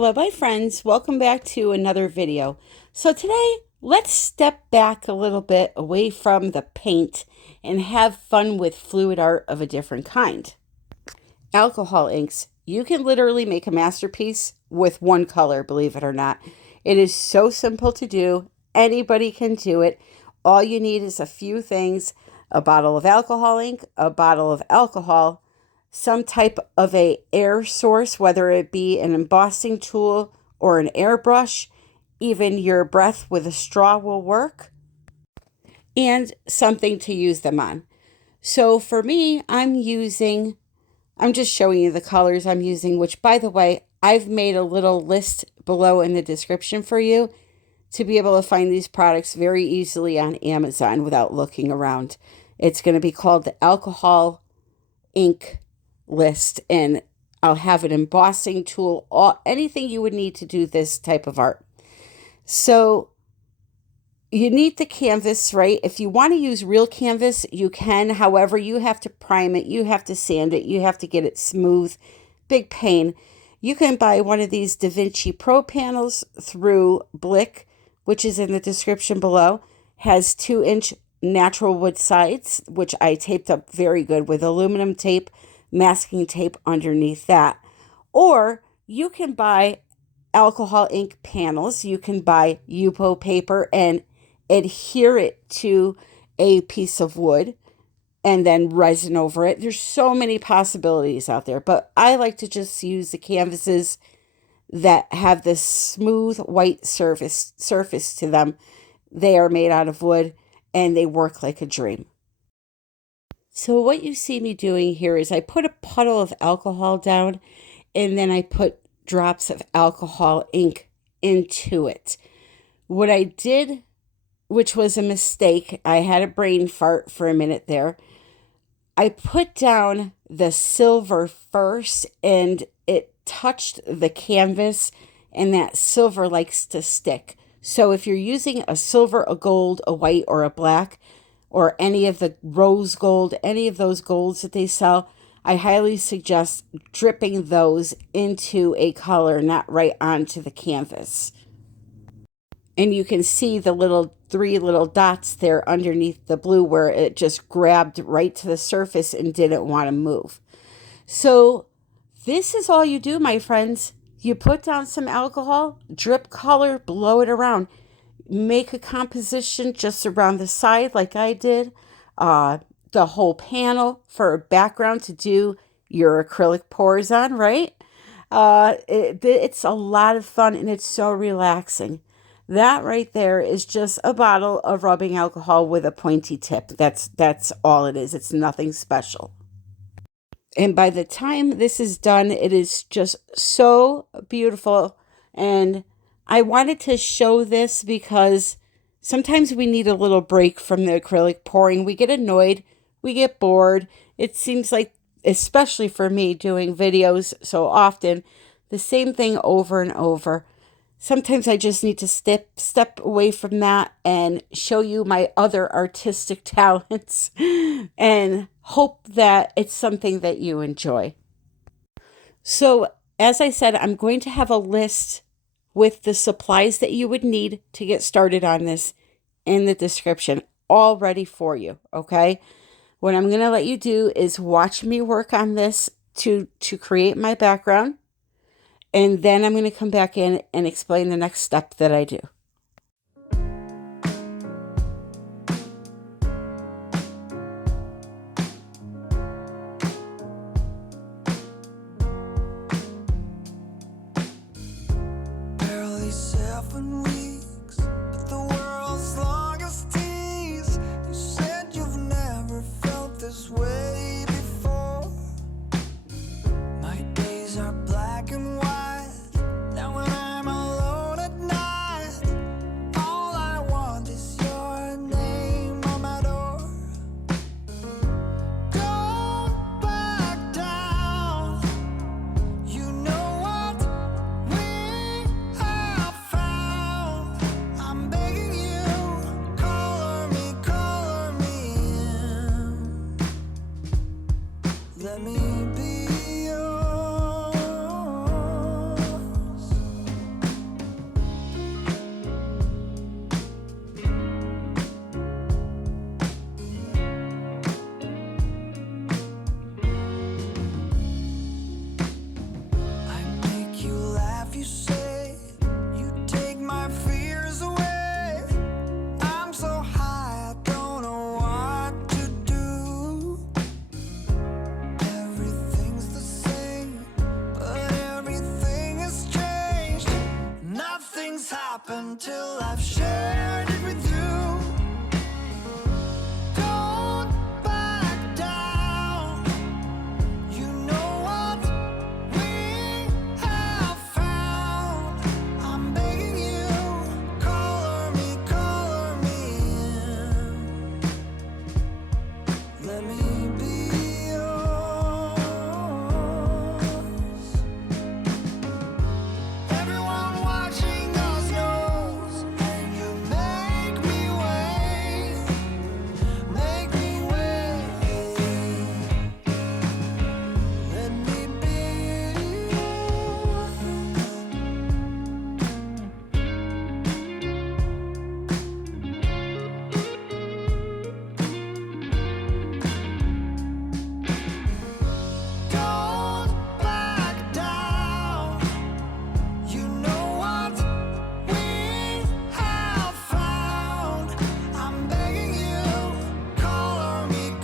Hello, my friends. Welcome back to another video. So today, let's step back a little bit away from the paint and have fun with fluid art of a different kind. Alcohol inks. You can literally make a masterpiece with one color, believe it or not. It is so simple to do. Anybody can do it. All you need is a few things: a bottle of alcohol ink, a bottle of alcohol, some type of a air source, whether it be an embossing tool or an airbrush. Even your breath with a straw will work, and something to use them on. So for me, I'm just showing you the colors I'm using, which, by the way, I've made a little list below in the description for you to be able to find these products very easily on Amazon without looking around. It's going to be called the alcohol ink list, and I'll have an embossing tool, anything you would need to do this type of art. So you need the canvas, right? If you want to use real canvas, you can. However, you have to prime it, you have to sand it, you have to get it smooth. Big pain. You can buy one of these Da Vinci Pro panels through Blick, which is in the description below. Has 2-inch natural wood sides, which I taped up very good with aluminum tape, masking tape underneath that. Or you can buy alcohol ink panels. You can buy Yupo paper and adhere it to a piece of wood and then resin over it. There's so many possibilities out there, but I like to just use the canvases that have this smooth white surface to them. They are made out of wood and they work like a dream. So what you see me doing here is I put a puddle of alcohol down and then I put drops of alcohol ink into it. What I did, which was a mistake, I had a brain fart for a minute there. I put down the silver first and it touched the canvas, and that silver likes to stick. So if you're using a silver, a gold, a white, or a black, or any of the rose gold, any of those golds that they sell, I highly suggest dripping those into a color, not right onto the canvas. And you can see the 3 little dots there underneath the blue where it just grabbed right to the surface and didn't want to move. So this is all you do, my friends. You put down some alcohol, drip color, blow it around. Make a composition just around the side like I did. The whole panel for a background to do your acrylic pours on, right? It's a lot of fun and it's so relaxing. That right there is just a bottle of rubbing alcohol with a pointy tip. That's all it is. It's nothing special. And by the time this is done, it is just so beautiful. And I wanted to show this because sometimes we need a little break from the acrylic pouring. We get annoyed. We get bored. It seems like, especially for me doing videos so often, the same thing over and over. Sometimes I just need to step away from that and show you my other artistic talents and hope that it's something that you enjoy. So, as I said, I'm going to have a list with the supplies that you would need to get started on this in the description, all ready for you, okay? What I'm going to let you do is watch me work on this to create my background, and then I'm going to come back in and explain the next step that I do. Barely 7 weeks, but the world's longest tease. You said you've never felt this way before. My days are black and white. Now when I'm alone at night, all I want is your name on my door. Don't back down. You know what we have found. until I've shared it with you. Don't back down. You know what we have found. I'm begging you, color me in. Let me be yours. Everyone watching us knows, and you make me wait, make me wait. Let me be yours. Don't back down. You know what we have found. I'm begging you, color me in.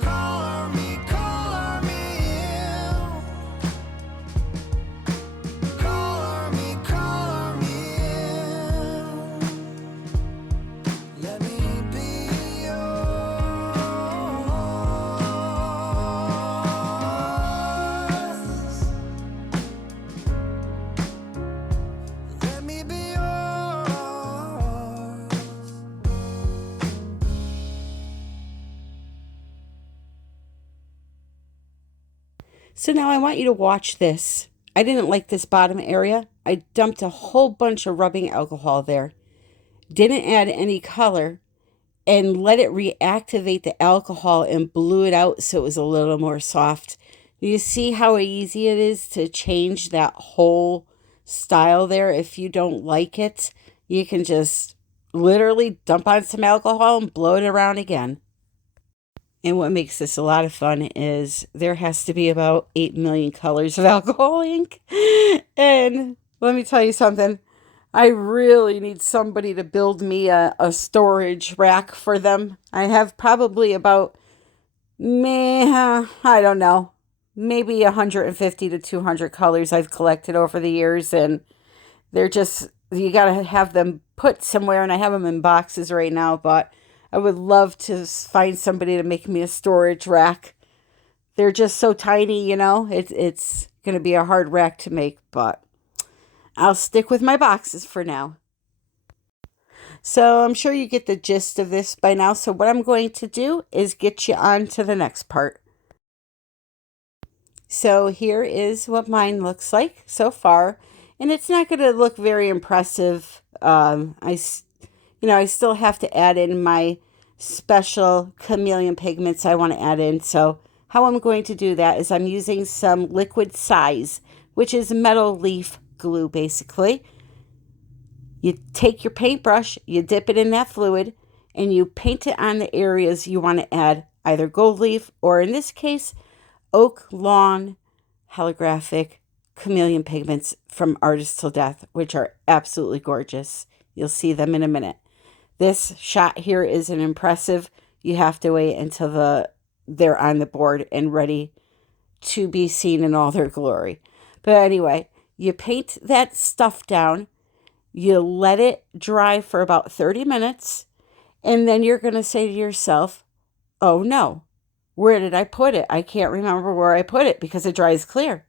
Color me in. Color me in. Let me be yours. Let me be yours. So now I want you to watch this. I didn't like this bottom area. I dumped a whole bunch of rubbing alcohol there. Didn't add any color and let it reactivate the alcohol and blew it out so it was a little more soft. You see how easy it is to change that whole style there. If you don't like it, you can just literally dump on some alcohol and blow it around again. And what makes this a lot of fun is there has to be about 8 million colors of alcohol ink. And let me tell you something. I really need somebody to build me a storage rack for them. I have probably about, I don't know, maybe 150 to 200 colors I've collected over the years. And they're just, you got to have them put somewhere. And I have them in boxes right now, but I would love to find somebody to make me a storage rack. They're just so tiny, you know. It's going to be a hard rack to make, but I'll stick with my boxes for now. So I'm sure you get the gist of this by now. So what I'm going to do is get you on to the next part. So here is what mine looks like so far. And it's not going to look very impressive. I still have to add in my special chameleon pigments I want to add in. So how I'm going to do that is I'm using some liquid size, which is metal leaf glue basically. You take your paintbrush, you dip it in that fluid, and you paint it on the areas you want to add either gold leaf or in this case, oak lawn holographic chameleon pigments from Artist Till Death, which are absolutely gorgeous. You'll see them in a minute. This shot here isn't impressive. You have to wait until they're on the board and ready to be seen in all their glory. But anyway, you paint that stuff down. You let it dry for about 30 minutes. And then you're going to say to yourself, oh no, where did I put it? I can't remember where I put it because it dries clear.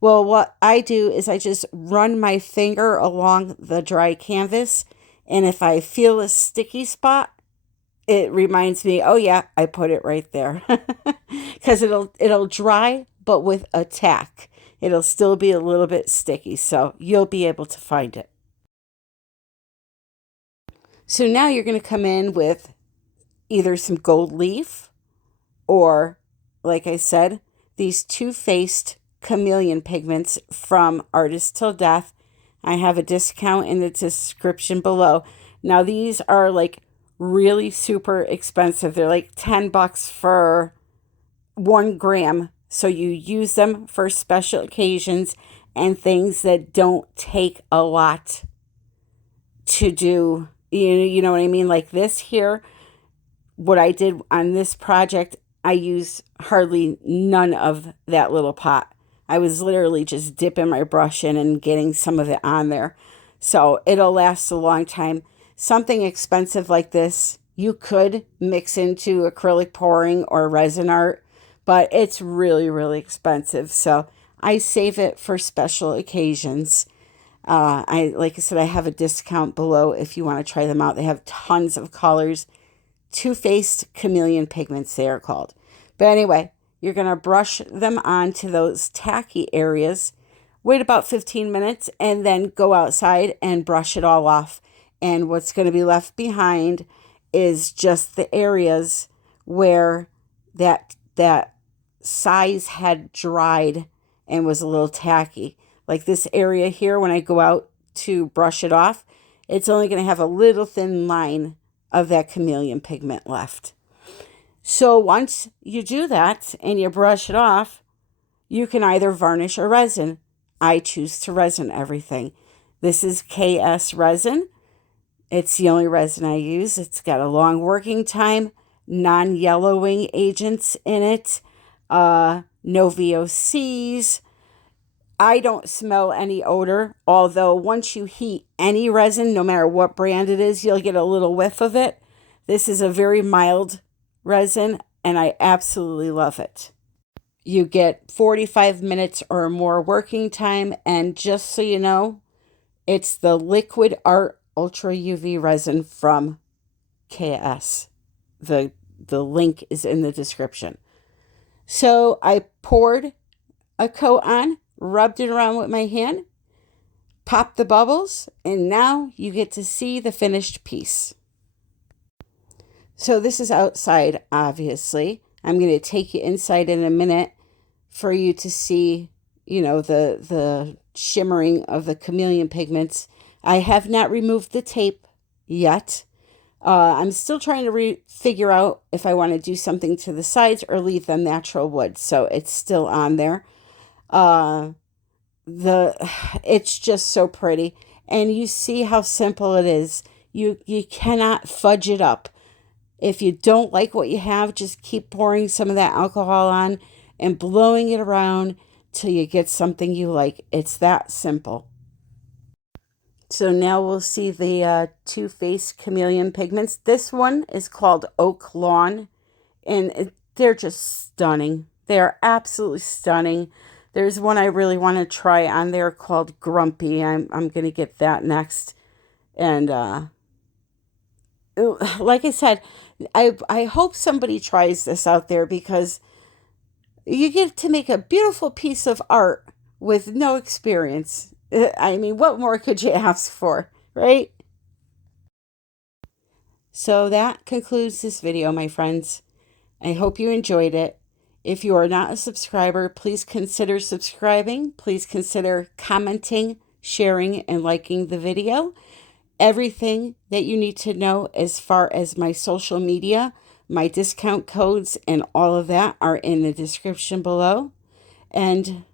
Well, what I do is I just run my finger along the dry canvas. And if I feel a sticky spot, it reminds me, oh yeah, I put it right there. Because it'll dry, but with a tack. It'll still be a little bit sticky, so you'll be able to find it. So now you're going to come in with either some gold leaf or, like I said, these two-faced chameleon pigments from Artist Till Death. I have a discount in the description below. Now these are like really super expensive. They're like $10 for 1 gram. So you use them for special occasions and things that don't take a lot to do. You know what I mean? Like this here, what I did on this project, I used hardly none of that little pot. I was literally just dipping my brush in and getting some of it on there. So it'll last a long time. Something expensive like this, you could mix into acrylic pouring or resin art, but it's really, really expensive. So I save it for special occasions. Like I said, I have a discount below if you want to try them out. They have tons of colors. Two-faced chameleon pigments, they are called. But anyway, you're going to brush them onto those tacky areas. Wait about 15 minutes and then go outside and brush it all off. And what's going to be left behind is just the areas where that size had dried and was a little tacky. Like this area here, when I go out to brush it off, it's only going to have a little thin line of that chameleon pigment left. So once you do that and you brush it off, you can either varnish or resin. I choose to resin everything. This is KS resin. It's the only resin I use. It's got a long working time, non-yellowing agents in it, no VOCs. I don't smell any odor, although once you heat any resin, no matter what brand it is, you'll get a little whiff of it. This is a very mild resin, and I absolutely love it. You get 45 minutes or more working time, and just so you know, it's the Liquid Art Ultra UV resin from KS. The link is in the description. So I poured a coat on, rubbed it around with my hand, popped the bubbles, and now you get to see the finished piece. So this is outside, obviously. I'm going to take you inside in a minute for you to see, the shimmering of the chameleon pigments. I have not removed the tape yet. I'm still trying to figure out if I want to do something to the sides or leave them natural wood. So it's still on there. It's just so pretty. And you see how simple it is. You cannot fudge it up. If you don't like what you have, just keep pouring some of that alcohol on and blowing it around till you get something you like. It's that simple. So now we'll see the two-faced chameleon pigments. This one is called Oak Lawn, and they're just stunning. They are absolutely stunning. There's one I really want to try on there called Grumpy. I'm going to get that next. And like I said, I hope somebody tries this out there, because you get to make a beautiful piece of art with no experience. I mean, what more could you ask for, right? So that concludes this video, my friends. I hope you enjoyed it. If you are not a subscriber, please consider subscribing. Please consider commenting, sharing, and liking the video. Everything that you need to know as far as my social media, my discount codes, and all of that are in the description below. And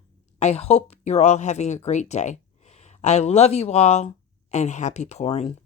I hope you're all having a great day. I love you all, and happy pouring.